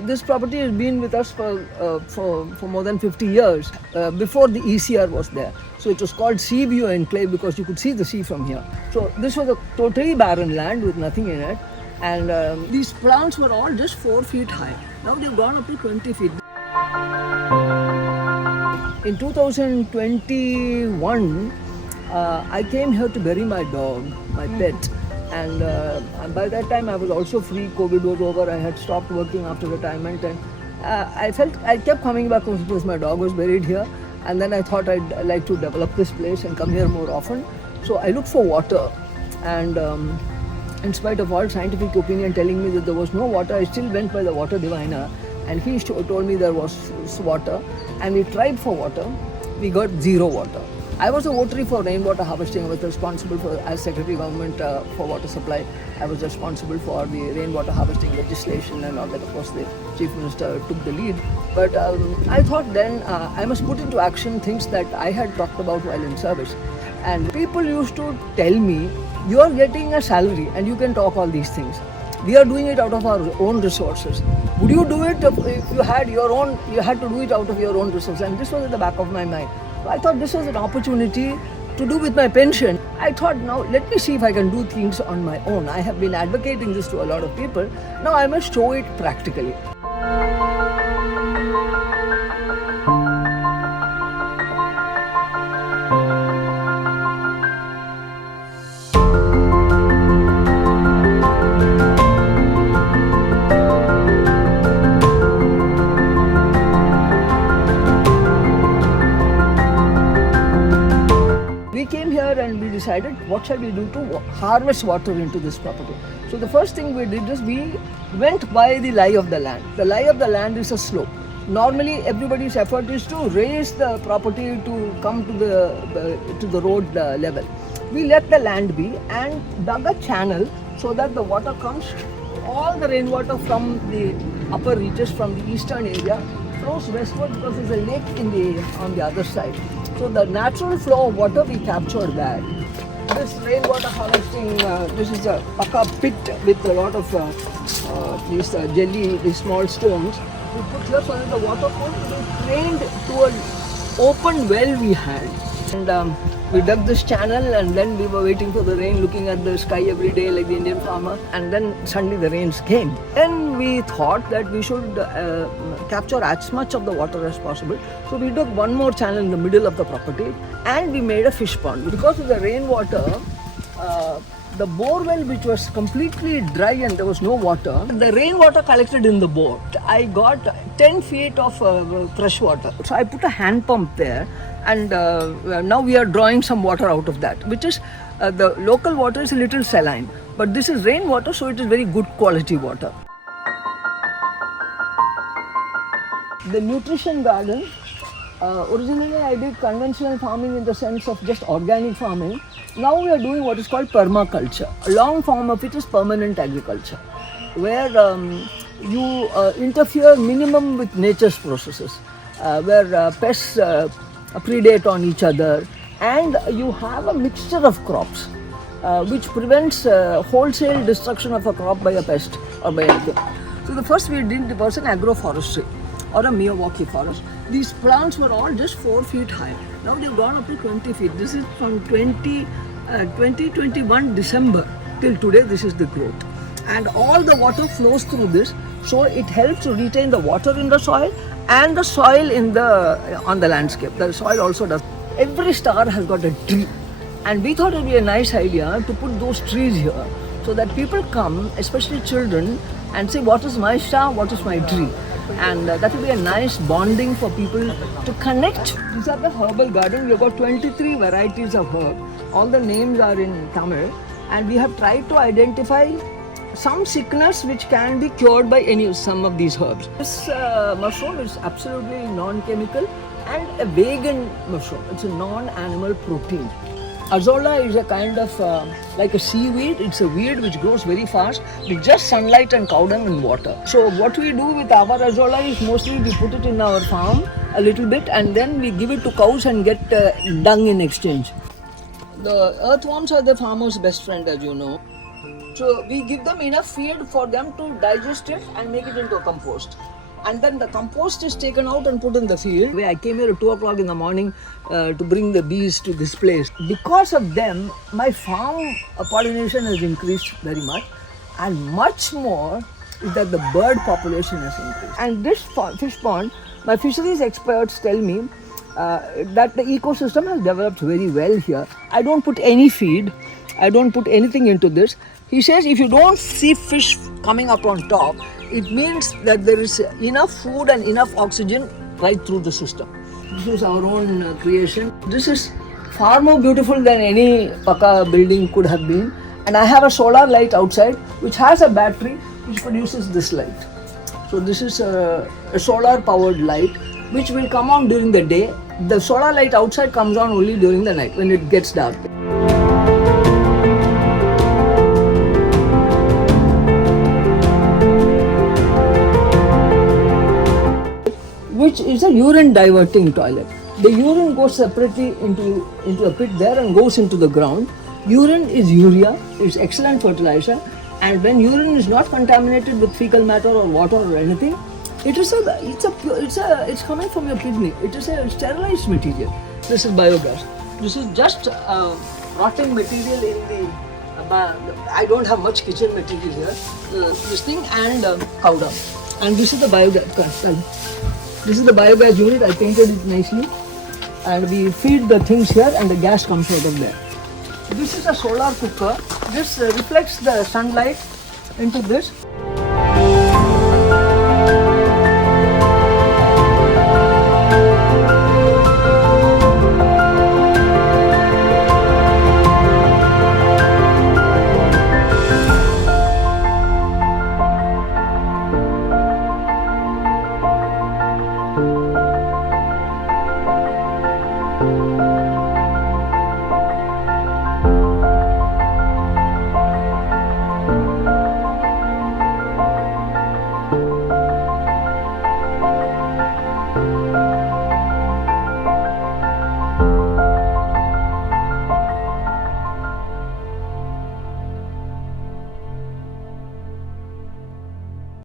This property has been with us for more than 50 years, before the ECR was there. So it was called Sea View Enclave because you could see the sea from here. So this was a totally barren land with nothing in it. And these plants were all just 4 feet high. Now they've gone up to 20 feet. In 2021, I came here to bury my dog, my pet. And by that time I was also free. COVID was over. I had stopped working after retirement, and I kept coming back because my dog was buried here. And then I thought I'd like to develop this place and come here more often. So I looked for water, and in spite of all scientific opinion telling me that there was no water, I still went by the water diviner, and he told me there was water. And we tried for water. We got zero water. I was a votary for rainwater harvesting. I was responsible for, as Secretary Government for Water Supply, I was responsible for the rainwater harvesting legislation and all that. Of course, the Chief Minister took the lead. But I thought then I must put into action things that I had talked about while in service. And people used to tell me, you are getting a salary and you can talk all these things. We are doing it out of our own resources. Would you do it if you had your own, you had to do it out of your own resources? And this was at the back of my mind. So I thought this was an opportunity to do with my pension. I thought, now let me see if I can do things on my own. I have been advocating this to a lot of people. Now I must show it practically. We came here and we decided what shall we do to harvest water into this property. So the first thing we did is we went by the lie of the land. The lie of the land is a slope. Normally everybody's effort is to raise the property to come to the road level. We let the land be and dug a channel so that the water comes, all the rainwater from the upper reaches from the eastern area flows westward because there's a lake on the other side. So the natural flow of water, we captured that. This rainwater harvesting, this is a paka pit with a lot of these jelly, these small stones. We put here so that the water could be drained to an open well we had. And we dug this channel, and then we were waiting for the rain, looking at the sky every day like the Indian farmer. And then suddenly the rains came. Then we thought that we should capture as much of the water as possible. So we dug one more channel in the middle of the property, and we made a fish pond. Because of the rainwater, the bore well, which was completely dry and there was no water, the rainwater collected in the bore. I got 10 feet of fresh water. So I put a hand pump there, and now we are drawing some water out of that, which is the local water is a little saline, but this is rainwater, so it is very good quality water. The nutrition garden, originally I did conventional farming in the sense of just organic farming. Now we are doing what is called permaculture. A long form of it is permanent agriculture, where you interfere minimum with nature's processes, where pests predate on each other, and you have a mixture of crops which prevents wholesale destruction of a crop by a pest or by anything. So the first we did was an agroforestry or a Miyawaki forest. These plants were all just 4 feet high. Now they've gone up to 20 feet. This is from 2021 December till today. This is the growth. And all the water flows through this, so it helps to retain the water in the soil and the soil on the landscape. The soil also does. Every star has got a tree, and we thought it would be a nice idea to put those trees here so that people come, especially children, and say, what is my star, what is my tree? And that will be a nice bonding for people to connect. These are the herbal garden. We have got 23 varieties of herb. All the names are in Tamil, and we have tried to identify some sickness which can be cured by some of these herbs. This mushroom is absolutely non-chemical and a vegan mushroom. It's a non-animal protein. Azolla is a kind of like a seaweed. It's a weed which grows very fast with just sunlight and cow dung and water. So what we do with our azolla is mostly we put it in our farm a little bit, and then we give it to cows and get dung in exchange. The earthworms are the farmer's best friend, as you know. So we give them enough feed for them to digest it and make it into a compost. And then the compost is taken out and put in the field. I came here at 2 o'clock in the morning to bring the bees to this place. Because of them, my farm pollination has increased very much, and much more is that the bird population has increased. And this fish pond, my fisheries experts tell me that the ecosystem has developed very well here. I don't put any feed, I don't put anything into this. He says if you don't see fish coming up on top, it means that there is enough food and enough oxygen right through the system. This is our own creation. This is far more beautiful than any Paka building could have been. And I have a solar light outside which has a battery which produces this light. So this is a solar powered light which will come on during the day. The solar light outside comes on only during the night when it gets dark. Which is a urine diverting toilet. The urine goes separately into a pit there and goes into the ground. Urine is urea, it's excellent fertilizer, and when urine is not contaminated with fecal matter or water or anything, it's coming from your kidney. It is a sterilized material. This is biogas. This is just rotting material in the. I don't have much kitchen material here. This thing and cow dung. And this is the biogas. This is the biogas unit. I painted it nicely, and we feed the things here, and the gas comes out of there. This is a solar cooker. This reflects the sunlight into this.